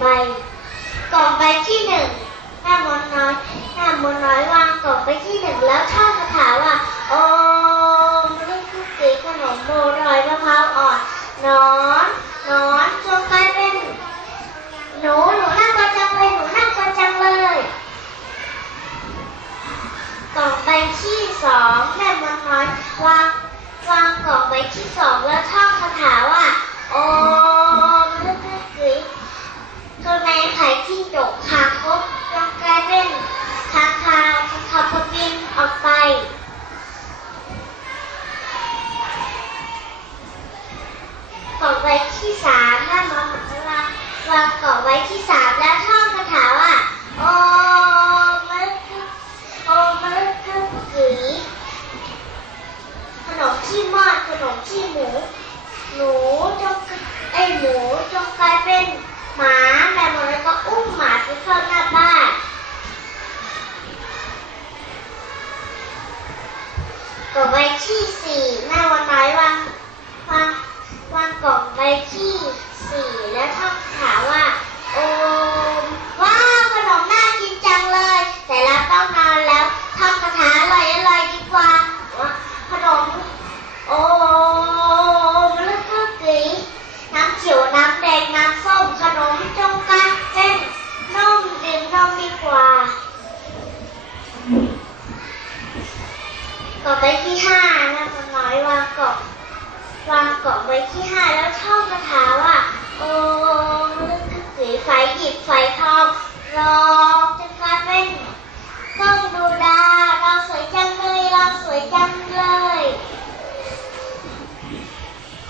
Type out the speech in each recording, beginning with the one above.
ใบ กล่องใบที่หนึ่งแม่มดน้อยแม่มดน้อยวางกล่องใบที่หนึ่งแล้วท่องคาถาว่าโอมลูกคุกกี้ขนมโบรอยมะพร้าวอ่อนนอนนอนจงกลายเป็น หนูหนูน่ากลัวจังเลยหนูน่ากลัวจังเลย กล่องใบที่สองแม่มดน้อยวางวางกล่องใบที่ส ตัวในไข่ที่จกคางคกจงกลายเป็นค้างคาวขับบินออกไปกล่องใบที่สามแม่มดวางวางกล่องใบที่สามแล้วท่องคาถาว่าโอมลูกคุกโอมลูกคุกกี้ขนมขี้มอดขนมขี้หมู หนูจงไอหมูจงกลายเป็นหมาแม่มดแล้วก็อุ้มหมาไปเข้าหน้าบ้าน กล่องใบที่สี่หน้าวันน้อยวางวางวางกล่องใบที่สี่แล้วท่องคาถาว่า โอมว้าวขนมน่ากินจังเลย แต่เราต้องนอนแล้วท่องคาถาอร่อยอร่อยดีกว่าว่าขนม โอ้มลูกคุกกี้น้ำเขียวน้ำแดงน้ำส้มขนมจงกลายเป็นนมดื่มนมดีกว่า ต่อไปที่ห้านะมันน้อยวางกล่องวางกล่องไว้ที่ห้าแล้วท่องคาถาว่าโอ้มลูกคุกกี้ไฟหยิบไฟทองรองจนกลาเป็นกล้องดูดาเราสวยจังเลยเราสวยจังเลย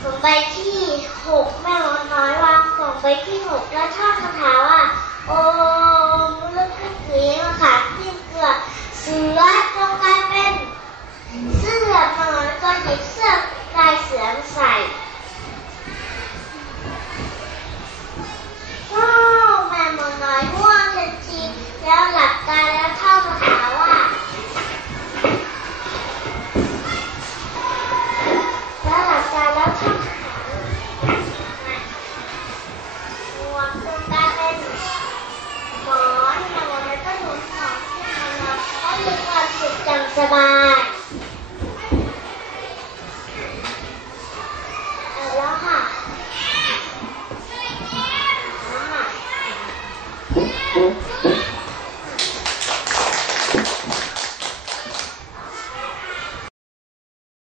กล่องใบที่หกแม่มดน้อยวางกล่องใบที่หกแล้วท่องคาถาว่าโอ้ลูกคุกกี้มะขามจิ้มเกลือเสือจงกลายเป็น เสื้อแม่มดก็หยิบเสื้อลายเสือมาใส่ว้าวแม่มดน้อยง่วงทันทีแล้วหลับตาแล้วท่องคาถาว่า แล้วหลับตาแล้วท่องคาถาง่วงจนกลายเป็นหมอนแม่มดน้อยก็หนุนหมอนขึ้นมานอนเพราะมีความ สุข